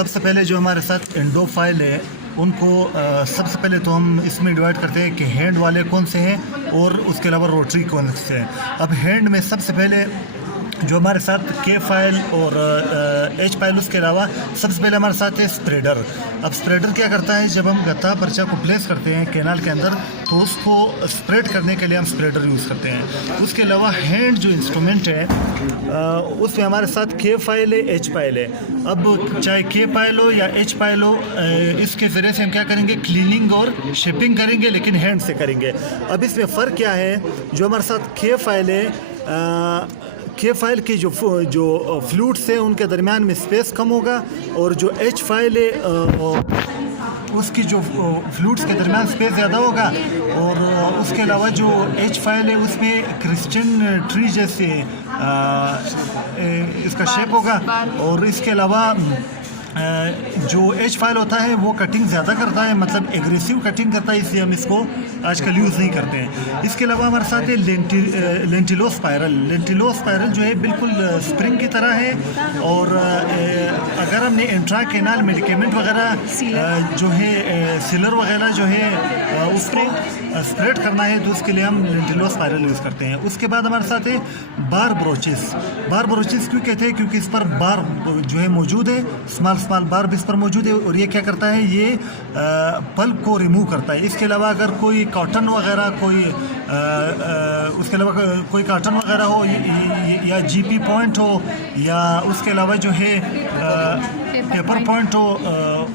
सबसे पहले जो हमारे साथ इंडो फाइल है उनको सबसे पहले तो हम इसमें डिवाइड करते हैं कि हैंड वाले कौन से हैं और उसके अलावा रोटरी कौन से हैं। अब हैंड में सबसे पहले जो हमारे साथ के फाइल और एच फाइल, उसके अलावा सबसे पहले हमारे साथ है स्प्रेडर। अब स्प्रेडर क्या करता है, जब हम गत्ता पर्चा को प्लेस करते हैं कैनाल के अंदर तो उसको स्प्रेड करने के लिए हम स्प्रेडर यूज़ करते हैं। उसके अलावा हैंड जो इंस्ट्रूमेंट है उसमें हमारे साथ के फाइल है, एच फाइल है। अब चाहे के फाइल हो या एच फाइल हो, इसके ज़रिए से हम क्या करेंगे, क्लीनिंग और शिपिंग करेंगे, लेकिन हैंड से करेंगे। अब इसमें फ़र्क क्या है, जो हमारे साथ के फाइल है, के फाइल की जो फ्लूट्स है उनके दरमियान में स्पेस कम होगा, और जो एच फाइल है उसकी जो फ्लूट्स के दरमियान स्पेस ज़्यादा होगा। और उसके अलावा जो एच फाइल है उसमें क्रिश्चियन ट्री जैसे इसका शेप होगा। और इसके अलावा जो एच फाइल होता है वो कटिंग ज़्यादा करता है, मतलब एग्रेसिव कटिंग करता है, इसलिए हम इसको आजकल यूज़ नहीं करते हैं। इसके अलावा हमारे साथ है लेंटिलो स्पायरल। लेंटिलो स्पायरल जो है बिल्कुल स्प्रिंग की तरह है, और अगर हमने इंट्रा कैनाल मेडिकेमेंट वगैरह जो है सिलर वगैरह जो है उसको स्प्रेड करना है तो उसके लिए हम लेंटिलो स्पायरल यूज़ करते हैं। उसके बाद हमारे साथ है बार ब्रोचेस। बार ब्रोचेस क्यों कहते हैं, क्योंकि इस पर बार जो है मौजूद है, स्मॉल बार भी इस पर मौजूद है, और ये क्या करता है, ये पल्प को रिमूव करता है। इसके अलावा अगर कोई कॉटन वगैरह उसके अलावा कोई कॉटन वगैरह हो या जीपी पॉइंट हो, या उसके अलावा जो है पेपर पॉइंट हो,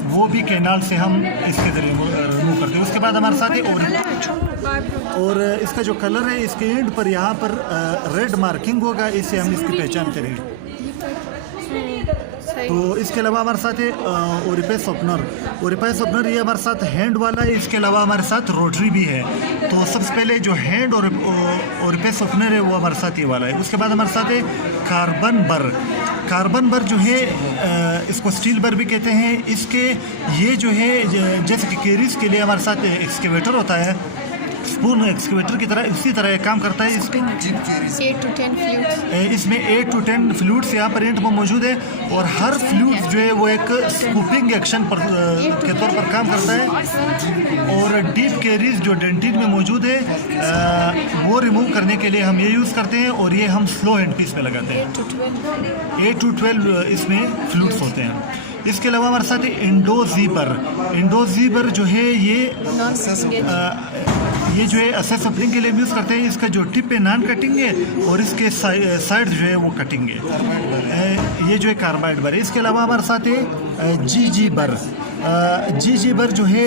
वो भी कैनाल से हम इसके ज़रिए रिमूव करते हैं। उसके बाद हमारे साथ है और इसका जो कलर है, इसके एंड पर यहाँ पर रेड मार्किंग होगा, इससे हम इसकी पहचान करेंगे। तो इसके अलावा हमारे साथ है ओरिपेस ओपनर। ओरिपेस ओपनर ये हमारे साथ हैंड वाला है, इसके अलावा हमारे साथ रोटरी भी है। तो सबसे पहले जो हैंड और ओरिपेस ओपनर है वो हमारे साथ ये वाला है। उसके बाद हमारे साथ है कार्बन बर। कार्बन बर जो है इसको स्टील बर भी कहते हैं। इसके ये जो है जैसे कि केरीज के लिए हमारे साथ एक्सकेवेटर होता है, स्पून एक्सकेवेटर की तरह, इसी तरह काम करता है। इसमें 8 to 10 फ्लूट्स यहाँ पर एंड में मौजूद है, और हर फ्लूट जो है वो एक स्कूपिंग एक्शन के तौर पर काम करता है। और डीप कैरीज जो डेंटिन में मौजूद है वो रिमूव करने के लिए हम ये यूज़ करते हैं, और ये हम स्लो हैंड पीस में लगाते हैं। 8 to 12 इसमें फ्लूट्स होते हैं। इसके अलावा हमारे साथ इंडो ज़ीबर। इंडो ज़ीबर जो है ये जो है असेस ओपनिंग के लिए यूज़ करते हैं। इसका जो टिप है नॉन कटिंग है, और इसके साइड जो है वो कटिंग है। ये जो है कार्बाइड बर है। इसके अलावा हमारे साथ है जी बर। जी बर जो है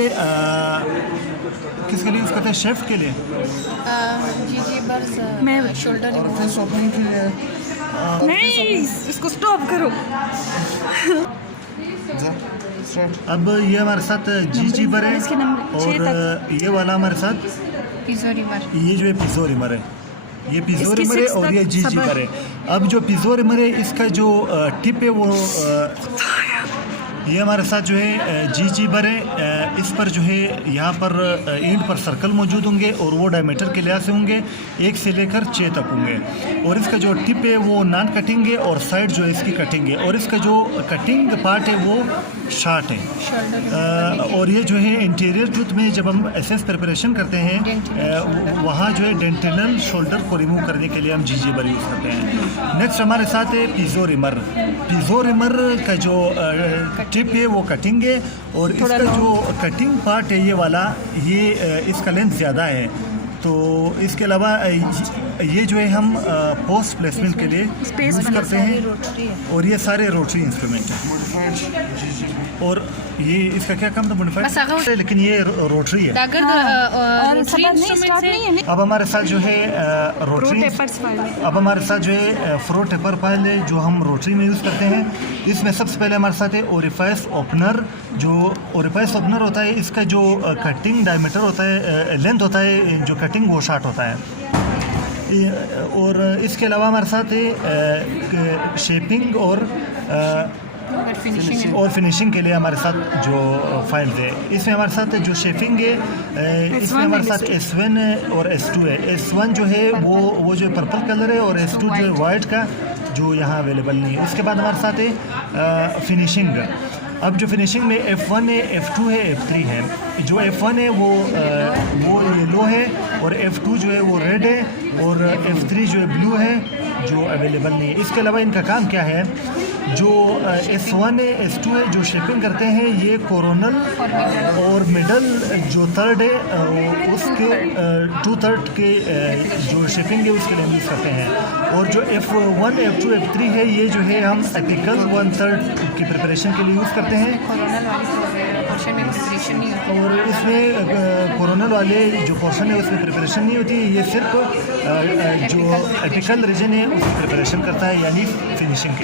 किसके लिए यूज़ करते हैं, शेफ के लिए। जी बर शोल्डर ओपनिंग के लिए। नहीं, इसको स्टॉप करो। अब ये हमारे साथ जी बर है, और ये वाला हमारे साथ ये जो है पिज़ो रिमर है। ये पिज़ो रिमर है और ये जी बर है। अब जो पिज़ो रिमर है इसका जो टिप है वो ये हमारे साथ जो है जी बर है। इस पर जो है यहाँ पर एंड पर सर्कल मौजूद होंगे, और वो डायमीटर के लिहाज से होंगे 1 से लेकर 6 तक होंगे। और इसका जो टिप है वो नॉन कटिंग है, और साइड जो है इसकी कटिंग है, और इसका जो कटिंग पार्ट है वो शार्ट है। और ये जो है इंटीरियर टूथ में जब हम एसएस प्रिपरेशन करते हैं वहाँ जो है डेंटिनल शोल्डर को रिमूव करने के लिए हम जी बर यूज़ करते हैं। नेक्स्ट हमारे साथ है पिज़ो रिमर। पिज़ो रिमर का जो टिप है वो कटिंग है, और इसका जो कटिंग पार्ट है ये वाला, ये इसका लेंथ ज़्यादा है। तो इसके अलावा ये जो है हम पोस्ट प्लेसमेंट के लिए यूज़ करते हैं, और ये सारे रोटरी इंस्ट्रूमेंट हैं। और ये इसका क्या काम था, मॉडिफाइड, लेकिन ये रोटरी है। अब हमारे साथ जो है रोटरी, अब हमारे साथ जो है फ्रो टेपर फाइल है जो हम रोटरी में यूज़ करते हैं। इसमें सबसे पहले हमारे साथ है ओरिफाइस ओपनर। जो ओरिफाइस ओपनर होता है इसका जो कटिंग डायमीटर होता है, लेंथ होता है जो कटिंग, वो शार्ट होता है। और इसके अलावा हमारे साथ है शेपिंग और फिनिशिंग के लिए हमारे साथ जो फाइल्स है। इसमें हमारे साथ जो शेपिंग है इसमें हमारे साथ S1 और S2 है। S1 जो है वो जो पर्पल कलर है, और S2 जो है वाइट का, जो यहाँ अवेलेबल नहीं है। उसके बाद हमारे साथ है फिनिशिंग। अब जो फिनिशिंग में F1 है, F2 है, F3 है। जो F1 है वो येलो है और F2 जो है वो रेड है और F3 जो है ब्लू है, जो अवेलेबल नहीं है। इसके अलावा इनका काम क्या है, जो S1 है, S2 है, जो शिपिंग करते हैं ये कोरोनल और मिडल जो थर्ड है उसके 2/3 के जो शिपिंग है उसके लिए हम यूज़ करते हैं। और जो F1, F2, F3 है ये जो है हम एपिकल 1/3 की प्रिपरेशन के लिए यूज़ करते हैं। पोर्शन में प्रिपरेशन नहीं होती और इसमें कोरोनल वाले जो पोर्शन है उसमें प्रिपरेशन नहीं होती, ये सिर्फ जो एपिकल रीजन है उसकी प्रिपरेशन करता है, यानी फिनिशिंग।